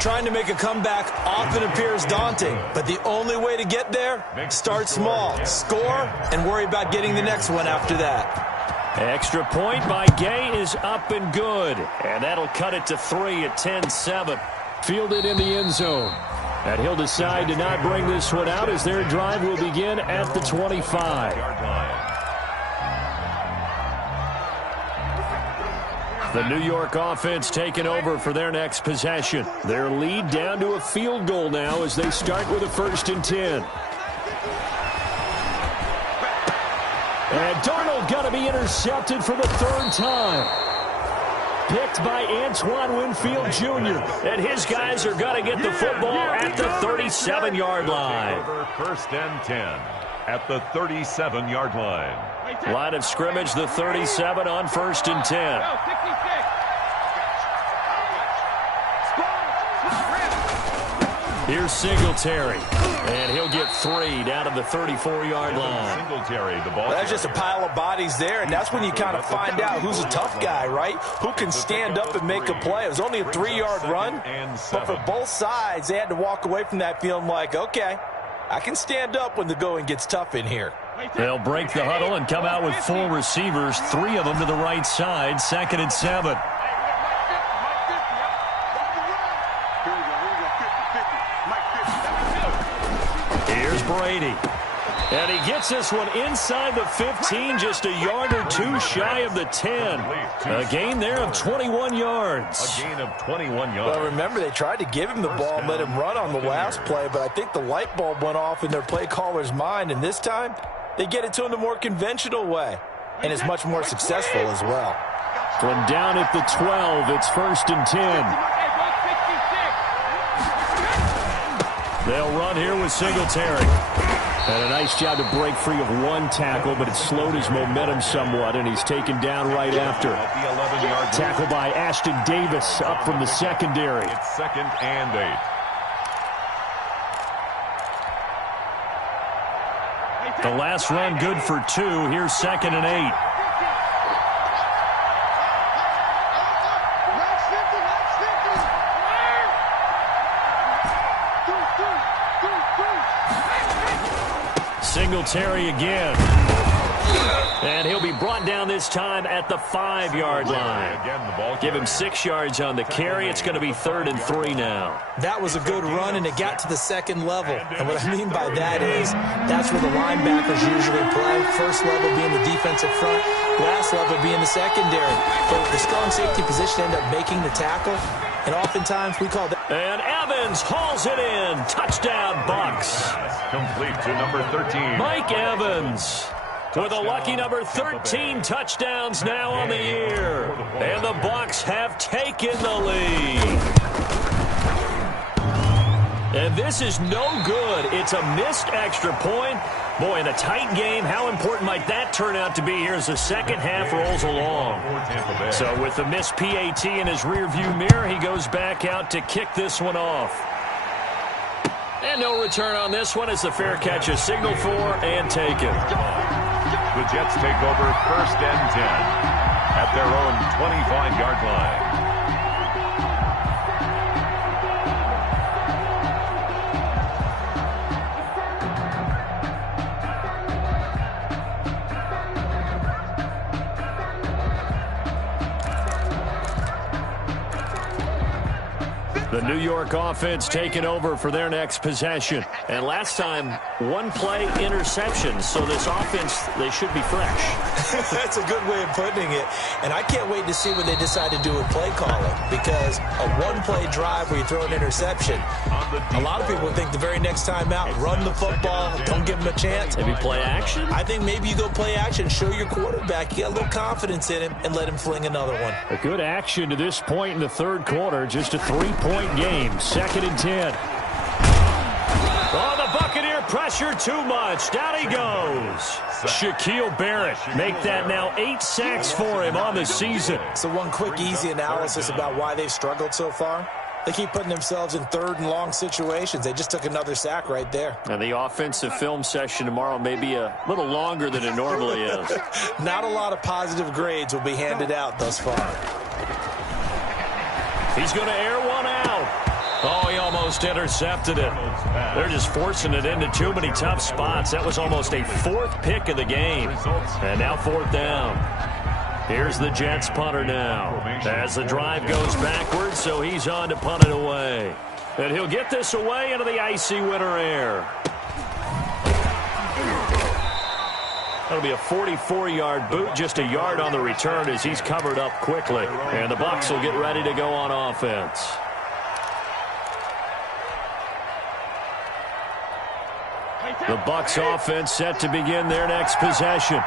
Trying to make a comeback often appears daunting, but the only way to get there, start small, score, and worry about getting the next one after that. Extra point by Gay is up and good, and that'll cut it to 3 at 10-7. Fielded in the end zone. And he'll decide to not bring this one out as their drive will begin at the 25. The New York offense taking over for their next possession. Their lead down to a field goal now as they start with a 1st and 10. And Darnold got to be intercepted for the 3rd time. Picked by Antoine Winfield Jr. And his guys are going to get the football at the 37-yard line. 1st and 10 at the 37-yard line. Line of scrimmage, the 37 on 1st and 10. Here's Singletary. And he'll get 3 down to the 34-yard line. Singletary, the ball. That's just a pile of bodies there, and that's when you kind of find out who's a tough guy, right? Who can stand up and make a play. It was only a 3-yard run, but for both sides, they had to walk away from that feeling like, okay, I can stand up when the going gets tough in here. They'll break the huddle and come out with 4 receivers, 3 of them to the right side, 2nd and 7. Here's Brady. And he gets this one inside the 15, just a yard or 2 shy of the 10. A gain there of 21 yards. A gain of 21 yards. Well, remember, they tried to give him the ball and let him run on the last play, but I think the light bulb went off in their play caller's mind, and this time they get it to him the more conventional way, and it's much more successful as well. From down at the 12, it's 1st and 10. They'll run here with Singletary. And a nice job to break free of 1 tackle, but it slowed his momentum somewhat, and he's taken down right after. Tackle by Ashton Davis up from the secondary. It's 2nd and 8. The last run good for 2. Here's 2nd and 8. Singletary again. And he'll be brought down this time at the 5-yard line. Give him 6 yards on the carry. It's going to be 3rd and 3 now. That was a good run, and it got to the 2nd level. And what I mean by that is that's where the linebackers usually play. First level being the defensive front, last level being the secondary. But the strong safety position ended up making the tackle, and oftentimes we call that. And Evans hauls it in. Touchdown, Bucs. Complete to number 13. Mike Evans with a lucky number 13 touchdowns now on the year. And the Bucs have taken the lead. And this is no good. It's a missed extra point. Boy, in a tight game, how important might that turn out to be here as the second half rolls along? So with the missed PAT in his rearview mirror, he goes back out to kick this one off. And no return on this one as the fair catch is signaled for and taken. The Jets take over 1st and 10 at their own 25-yard line. The New York offense taking over for their next possession. And last time, 1-play interception. So this offense, they should be fresh. That's a good way of putting it. And I can't wait to see what they decide to do with play calling, because a 1-play drive where you throw an interception, a lot of people think the very next time out, run the football, don't give them a chance. Maybe play action? I think maybe you go play action, show your quarterback you got a little confidence in him, and let him fling another one. A good action to this point in the 3rd quarter. Just a 3-point game. 2nd and 10. Oh, the Buccaneer pressure too much. Down he goes. Shaquille Barrett make that now 8 sacks for him on the season. So one quick, easy analysis about why they've struggled so far. They keep putting themselves in 3rd and long situations. They just took another sack right there. And the offensive film session tomorrow may be a little longer than it normally is. Not a lot of positive grades will be handed out thus far. He's going to air one out. almost intercepted it. They're just forcing it into too many tough spots. That was almost a fourth pick of the game. And now fourth down. Here's the Jets punter now. As the drive goes backwards, so he's on to punt it away. And he'll get this away into the icy winter air. That'll be a 44-yard boot, just a yard on the return as he's covered up quickly. And the Bucs will get ready to go on offense. The Bucs offense set to begin their next possession.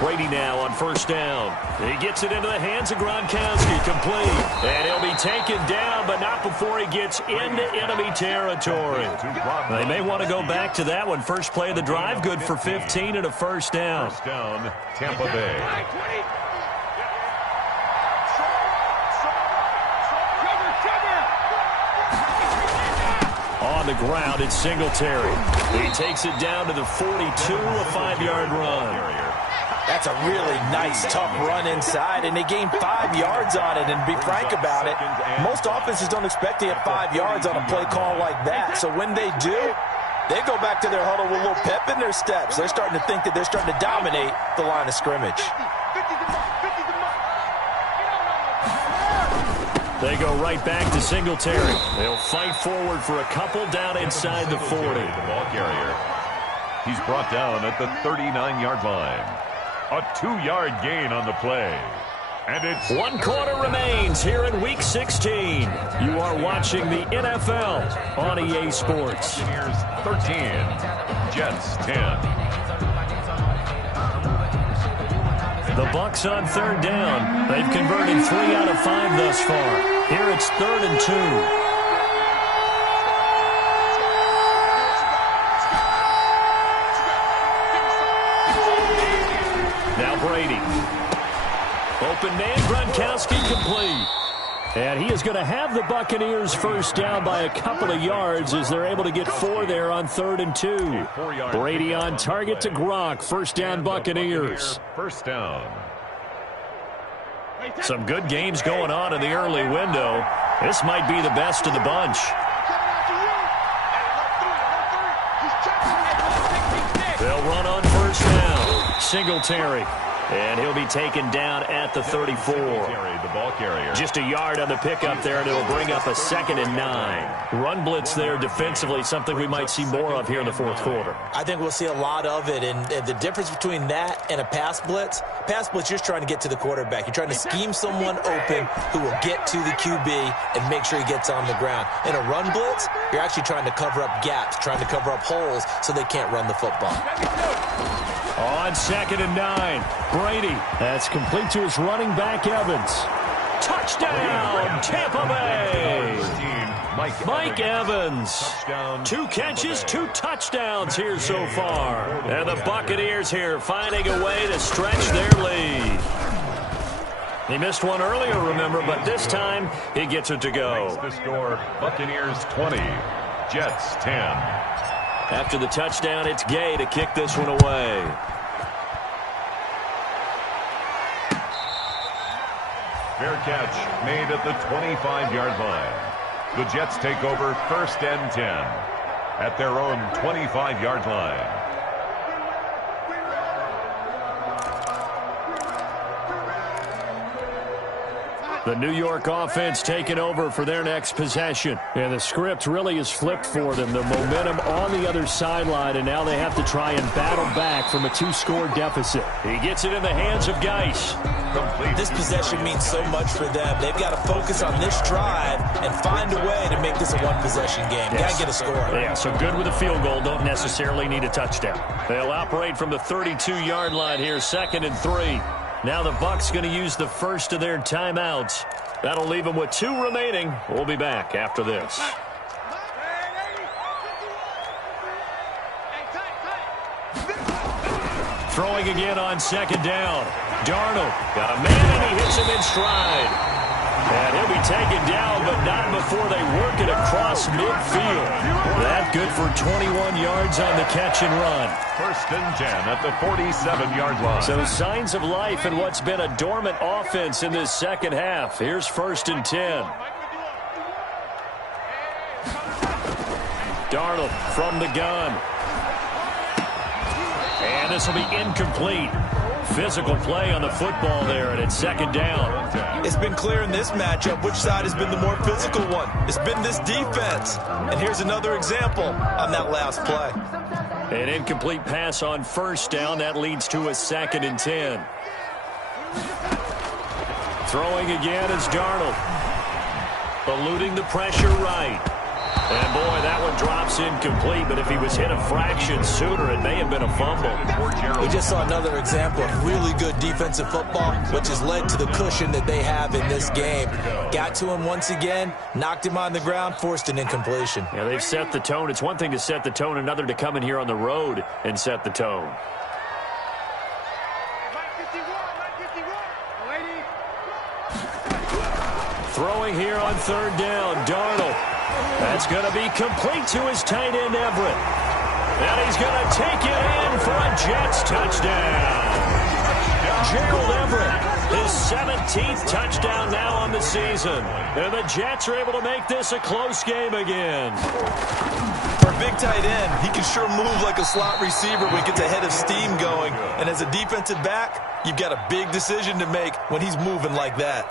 Brady now on first down. He gets it into the hands of Gronkowski, complete. And he'll be taken down, but not before he gets into enemy territory. They may want to go back to that one. First play of the drive, good for 15 and a first down. First down, Tampa Bay. On the ground, it's Singletary. He takes it down to the 42, a 5-yard run. That's a really nice, tough run inside, and they gained 5 yards on it. And to be frank about it, most offenses don't expect to get 5 yards on a play call like that. So when they do, they go back to their huddle with a little pep in their steps. They're starting to think that they're starting to dominate the line of scrimmage. They go right back to Singletary. They'll fight forward for a couple down inside the 40. The ball carrier. He's brought down at the 39-yard line. A 2-yard gain on the play. And it's 1 quarter remains here in Week 16. You are watching the NFL on EA Sports. Buccaneers 13, Jets 10. The Bucs on third down. They've converted 3 out of 5 thus far. Here it's 3rd and 2. Now Brady. Open man, Gronkowski complete. And he is going to have the Buccaneers first down by a couple of yards as they're able to get 4 there on 3rd and 2. Brady on target to Gronk. First down, Buccaneers. First down. Some good games going on in the early window. This might be the best of the bunch. They'll run on first down. Singletary. And he'll be taken down at the 34. The ball carrier. Just a yard on the pickup there, and it'll bring up a 2nd and 9. Run blitz there defensively, something we might see more of here in the fourth quarter. I think we'll see a lot of it, and the difference between that and a pass blitz, you're just trying to get to the quarterback. You're trying to scheme someone open who will get to the QB and make sure he gets on the ground. In a run blitz, you're actually trying to cover up gaps, trying to cover up holes so they can't run the football. On 2nd and 9, Brady. That's complete to his running back, Evans. Touchdown, Tampa Bay. Mike Evans. 2 catches, 2 touchdowns here so far. And the Buccaneers here finding a way to stretch their lead. He missed one earlier, remember, but this time he gets it to go. The score, Buccaneers 20, Jets 10. After the touchdown, it's Gay to kick this one away. Fair catch made at the 25-yard line. The Jets take over 1st and 10 at their own 25-yard line. The New York offense taking over for their next possession. And the script really is flipped for them. The momentum on the other sideline, and now they have to try and battle back from a 2-score deficit. He gets it in the hands of Geis. This possession means so much for them. They've got to focus on this drive and find a way to make this a one-possession game. Yes. Got to get a score. Yeah, so good with a field goal. Don't necessarily need a touchdown. They'll operate from the 32-yard line here, 2nd and 3. Now the Bucs going to use the first of their timeouts. That'll leave them with 2 remaining. We'll be back after this. Throwing again on 2nd down. Darnold got a man, and he hits him in stride. And he'll be taken down, but not before they work it across midfield. That good for 21 yards on the catch and run. 1st and 10 at the 47-yard line. So signs of life in what's been a dormant offense in this second half. Here's 1st and 10. Darnold from the gun. And this will be incomplete. Physical play on the football there, and it's 2nd down. It's been clear in this matchup which side has been the more physical one. It's been this defense. And here's another example on that last play. An incomplete pass on 1st down. That leads to a 2nd and 10. Throwing again is Darnold. Eluding the pressure right. And, boy, that one drops incomplete, but if he was hit a fraction sooner, it may have been a fumble. We just saw another example of really good defensive football, which has led to the cushion that they have in this game. Got to him once again, knocked him on the ground, forced an incompletion. Yeah, they've set the tone. It's one thing to set the tone, another to come in here on the road and set the tone. Throwing here on 3rd down, Darnold. That's going to be complete to his tight end, Everett. And he's going to take it in for a Jets touchdown. Gerald Everett, his 17th touchdown now on the season. And the Jets are able to make this a close game again. For a big tight end, he can sure move like a slot receiver when he gets a head of steam going. And as a defensive back, you've got a big decision to make when he's moving like that.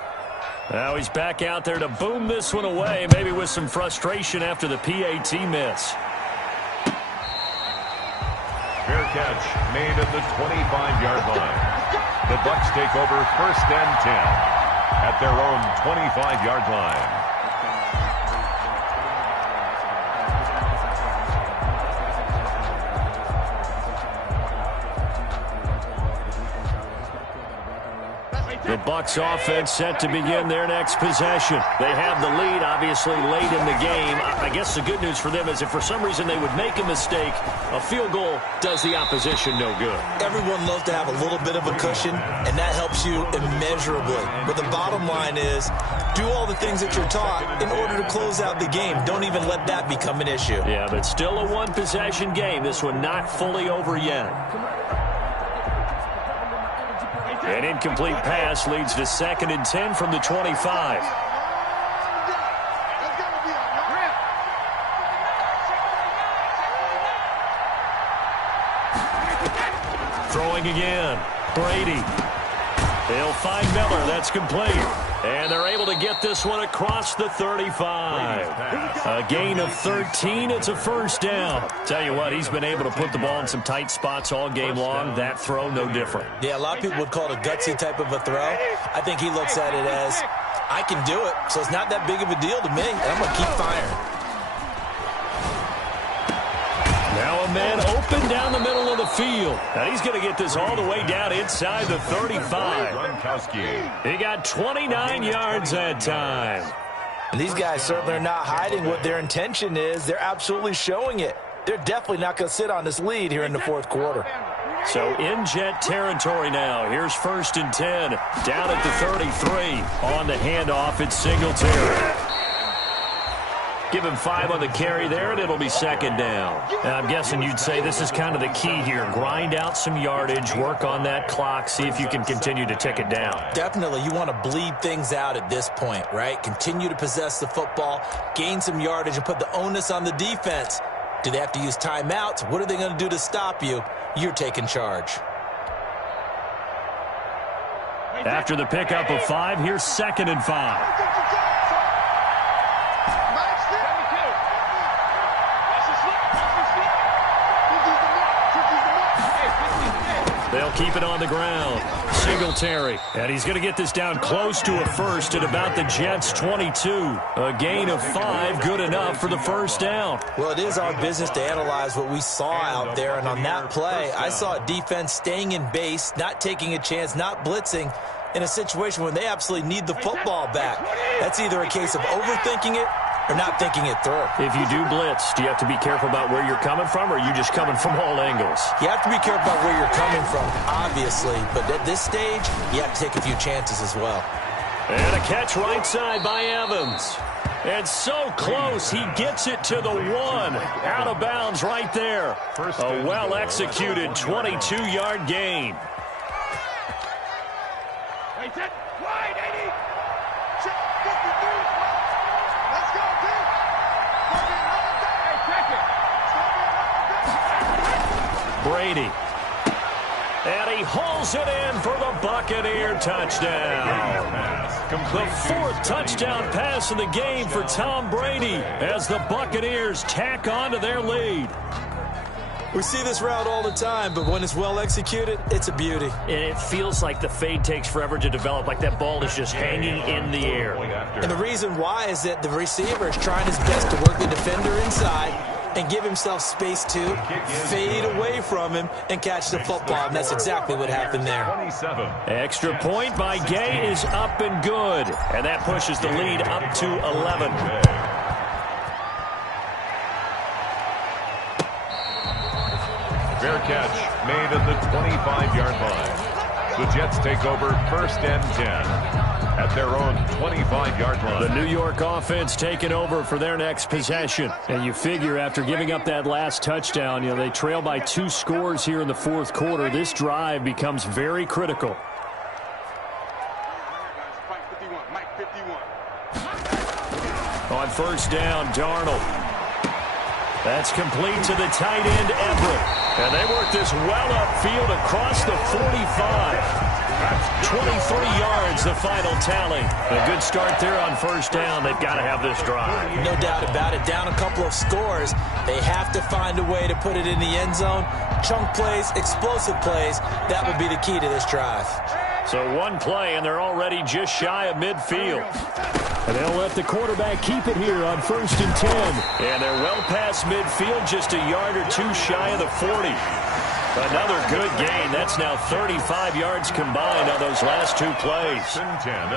Now he's back out there to boom this one away, maybe with some frustration after the PAT miss. Fair catch made at the 25-yard line. The Bucs take over 1st and 10 at their own 25-yard line. The Bucs offense set to begin their next possession. They have the lead, obviously, late in the game. I guess the good news for them is if for some reason they would make a mistake, a field goal does the opposition no good. Everyone loves to have a little bit of a cushion, and that helps you immeasurably. But the bottom line is, do all the things that you're taught in order to close out the game. Don't even let that become an issue. Yeah, but still a one-possession game. This one not fully over yet. An incomplete pass leads to 2nd and 10 from the 25. Throwing again. Brady. They'll find Miller. That's complete. And they're able to get this one across the 35. A gain of 13. It's a 1st down. Tell you what, he's been able to put the ball in some tight spots all game long. That throw, no different. Yeah, a lot of people would call it a gutsy type of a throw. I think he looks at it as, I can do it, so it's not that big of a deal to me, and I'm going to keep firing. Now a man open down the middle of the field. And he's going to get this all the way down inside the 35. He got 29 yards that time. And these guys certainly are not hiding what their intention is. They're absolutely showing it. They're definitely not going to sit on this lead here in the 4th quarter. So in Jet territory now. Here's 1st and 10. Down at the 33. On the handoff, it's Singletary. Give him 5 on the carry there, and it'll be 2nd down. And I'm guessing you'd say this is kind of the key here. Grind out some yardage, work on that clock, see if you can continue to tick it down. Definitely. You want to bleed things out at this point, right? Continue to possess the football, gain some yardage, and put the onus on the defense. Do they have to use timeouts? What are they going to do to stop you? You're taking charge. After the pickup of 5, here's 2nd and 5. They'll keep it on the ground. Singletary. And he's going to get this down close to a 1st at about the Jets' 22. A gain of 5, good enough for the 1st down. Well, it is our business to analyze what we saw out there. And on that play, I saw a defense staying in base, not taking a chance, not blitzing in a situation when they absolutely need the football back. That's either a case of overthinking it or not thinking it through. If you do blitz, do you have to be careful about where you're coming from, or are you just coming from all angles? You have to be careful about where you're coming from, obviously, but at this stage, you have to take a few chances as well. And a catch right side by Evans. And so close, he gets it to the 1. Out of bounds right there. A well-executed 22-yard gain. Wide, 80. Check 53. Let's go, team. Brady. And he hauls it in for the Buccaneer touchdown. The 4th touchdown pass of the game for Tom Brady as the Buccaneers tack on to their lead. We see this route all the time, but when it's well executed, it's a beauty. And it feels like the fade takes forever to develop, like that ball is just hanging in the air. And the reason why is that the receiver is trying his best to work the defender inside and give himself space to fade away from him and catch the football, and that's exactly what happened there. Extra point by Gay is up and good, and that pushes the lead up to 11. Fair catch made at the 25-yard line. The Jets take over 1st and 10 at their own 25-yard line. The New York offense taking over for their next possession. And you figure after giving up that last touchdown, they trail by 2 scores here in the 4th quarter. This drive becomes very critical. On 1st down, Darnold. That's complete to the tight end, Everett. And they work this well upfield across the 45. 23 yards, the final tally. A good start there on 1st down. They've got to have this drive. No doubt about it. Down a couple of scores. They have to find a way to put it in the end zone. Chunk plays, explosive plays. That would be the key to this drive. So 1 play, and they're already just shy of midfield. And they'll let the quarterback keep it here on 1st and 10. And they're well past midfield, just a yard or 2 shy of the 40. Another good gain. That's now 35 yards combined on those last 2 plays.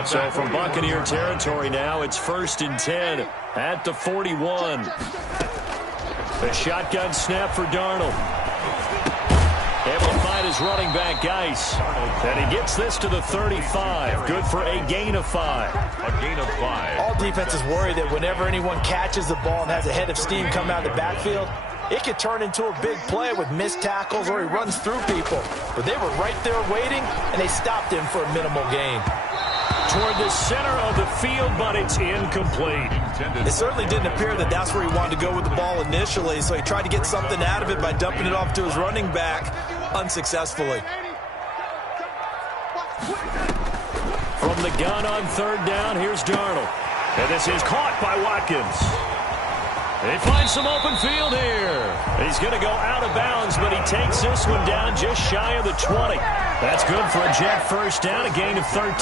So from Buccaneer territory now, it's 1st and 10 at the 41. A shotgun snap for Darnold. Able to find his running back, Geis. And he gets this to the 35. Good for a gain of 5. A gain of 5. All defenses worry that whenever anyone catches the ball and has a head of steam come out of the backfield, it could turn into a big play with missed tackles or he runs through people. But they were right there waiting, and they stopped him for a minimal gain. Toward the center of the field, but it's incomplete. It certainly didn't appear that that's where he wanted to go with the ball initially, so he tried to get something out of it by dumping it off to his running back unsuccessfully. From the gun on 3rd down, here's Darnold. And this is caught by Watkins. They find some open field here. He's going to go out of bounds, but he takes this one down just shy of the 20. That's good for a Jet 1st down, a gain of 13.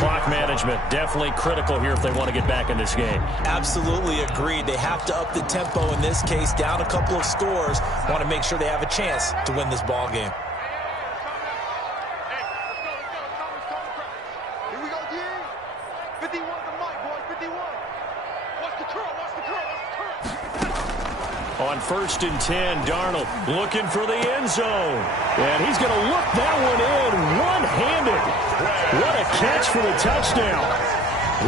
Clock management definitely critical here if they want to get back in this game. Absolutely agreed. They have to up the tempo in this case, down a couple of scores. Want to make sure they have a chance to win this ball game. Here we go, D. 51 the mic, boy. 51. Watch the curl. On 1st and 10, Darnold looking for the end zone. And he's going to look that one in one-handed. What a catch for the touchdown.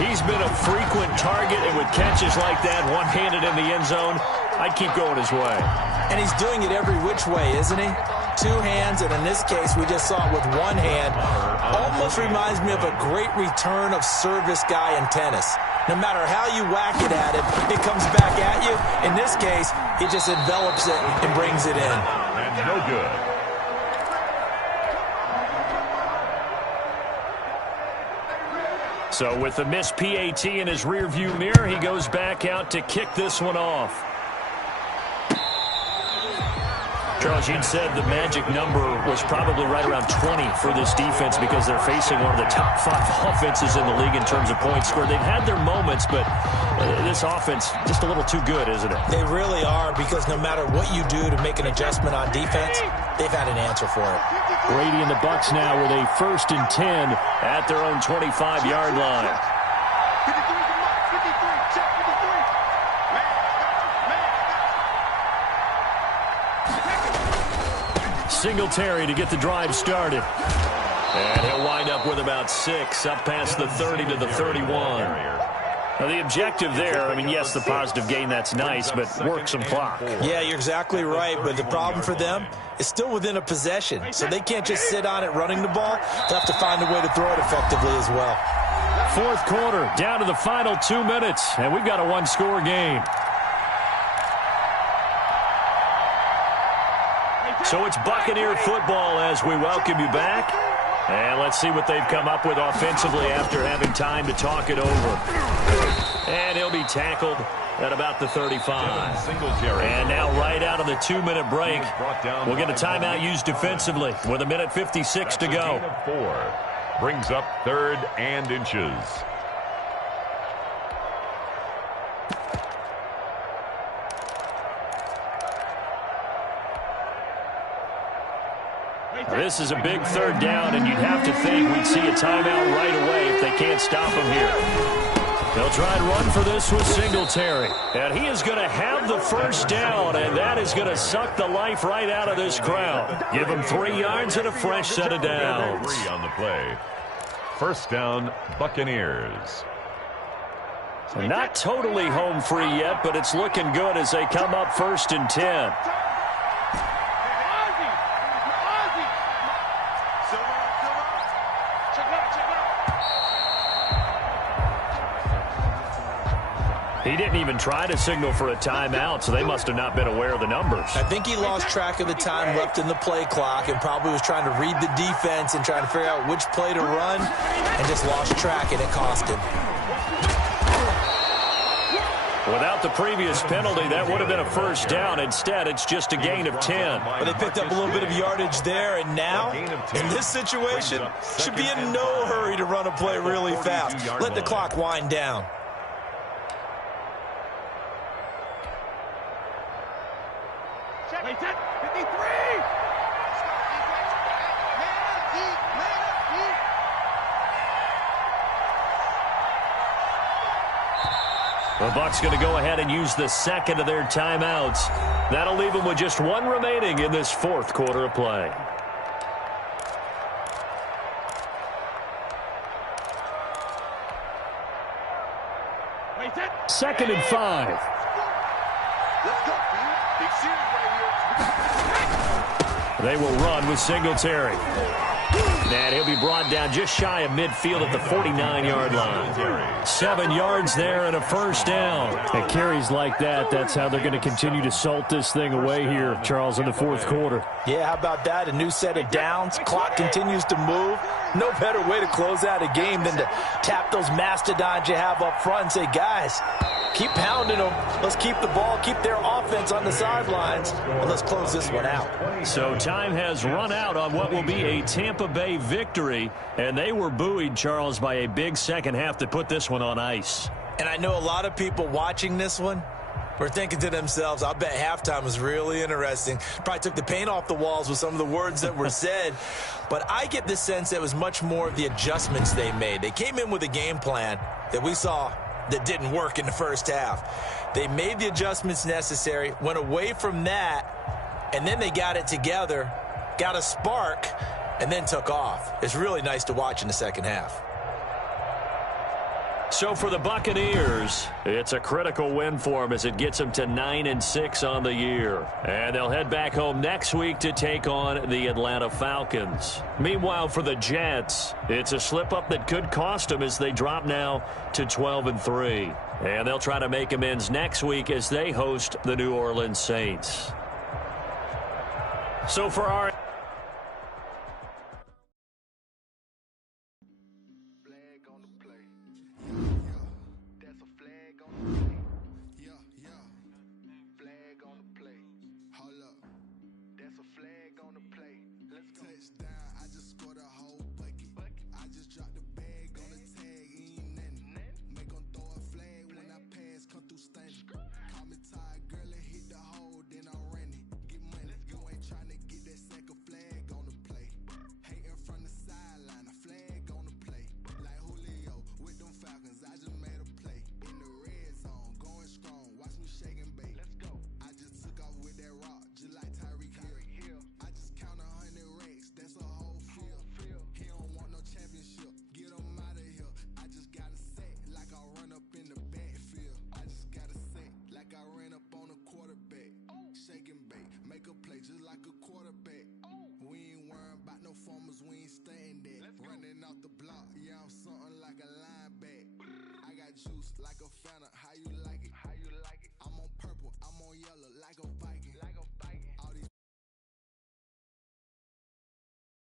He's been a frequent target, and with catches like that, one-handed in the end zone, I'd keep going his way. And he's doing it every which way, isn't he? 2 hands, and in this case, we just saw it with 1 hand. Almost reminds me of a great return of service guy in tennis. No matter how you whack it at it, it comes back at you. In this case, it just envelops it and brings it in. And no good. So with the missed PAT in his rearview mirror, he goes back out to kick this one off. Charles, you'd said the magic number was probably right around 20 for this defense because they're facing one of the top 5 offenses in the league in terms of points scored. They've had their moments, but this offense just a little too good, isn't it? They really are, because no matter what you do to make an adjustment on defense, they've had an answer for it. Brady and the Bucs now with a 1st and 10 at their own 25-yard line. 53 the mic. 53. Check 53. Singletary to get the drive started. And he'll wind up with about 6, up past the 30 to the 31. Now, the objective there, I mean, yes, the positive gain, that's nice, but work some clock. Yeah, you're exactly right, but the problem for them is still within a possession, so they can't just sit on it running the ball. They'll have to find a way to throw it effectively as well. Fourth quarter, down to the final 2 minutes, and we've got a one-score game. So it's Buccaneer football as we welcome you back. And let's see what they've come up with offensively after having time to talk it over. And he'll be tackled at about the 35. And now right out of the 2-minute break, we'll get a timeout used defensively with 1:56 to go. Brings up 3rd and inches. This is a big 3rd down, and you'd have to think we'd see a timeout right away if they can't stop him here. They'll try and run for this with Singletary. And he is going to have the 1st down, and that is going to suck the life right out of this crowd. Give him 3 yards and a fresh set of downs. 3 on the play. 1st down, Buccaneers. Not totally home free yet, but it's looking good as they come up 1st and 10. He didn't even try to signal for a timeout, so they must have not been aware of the numbers. I think he lost track of the time left in the play clock and probably was trying to read the defense and trying to figure out which play to run and just lost track, and it cost him. Without the previous penalty, that would have been a 1st down. Instead, it's just a gain of 10. But they picked up a little bit of yardage there, and now, in this situation, should be in no hurry to run a play really fast. Let the clock wind down. The Bucs going to go ahead and use the 2nd of their timeouts. That'll leave them with just 1 remaining in this 4th quarter of play. Second and 5. They will run with Singletary. And he'll be brought down just shy of midfield at the 49-yard line. 7 yards there and a 1st down. And carries like that, that's how they're going to continue to salt this thing away here, Charles, in the 4th quarter. Yeah, how about that? A new set of downs. Clock continues to move. No better way to close out a game than to tap those mastodons you have up front and say, guys, keep pounding them. Let's keep the ball, keep their offense on the sidelines, and let's close this one out. So time has run out on what will be a Tampa Bay victory, and they were buoyed, Charles, by a big second half that put this one on ice. And I know a lot of people watching this one were thinking to themselves, I bet halftime was really interesting. Probably took the paint off the walls with some of the words that were said. But I get the sense that it was much more of the adjustments they made. They came in with a game plan that we saw that didn't work in the 1st half. They made the adjustments necessary, went away from that, and then they got it together, got a spark, and then took off. It's really nice to watch in the 2nd half. So for the Buccaneers, it's a critical win for them as it gets them to 9-6 on the year. And they'll head back home next week to take on the Atlanta Falcons. Meanwhile, for the Jets, it's a slip-up that could cost them as they drop now to 12-3. And they'll try to make amends next week as they host the New Orleans Saints. So for our Call me tired, girl, and hit the hole, then I ran it. Get money, you ain't tryna get that sack of off the block, yeah, I'm something like a lineback. I got juice like a Fanta, how you like it? I'm on purple, I'm on yellow, like a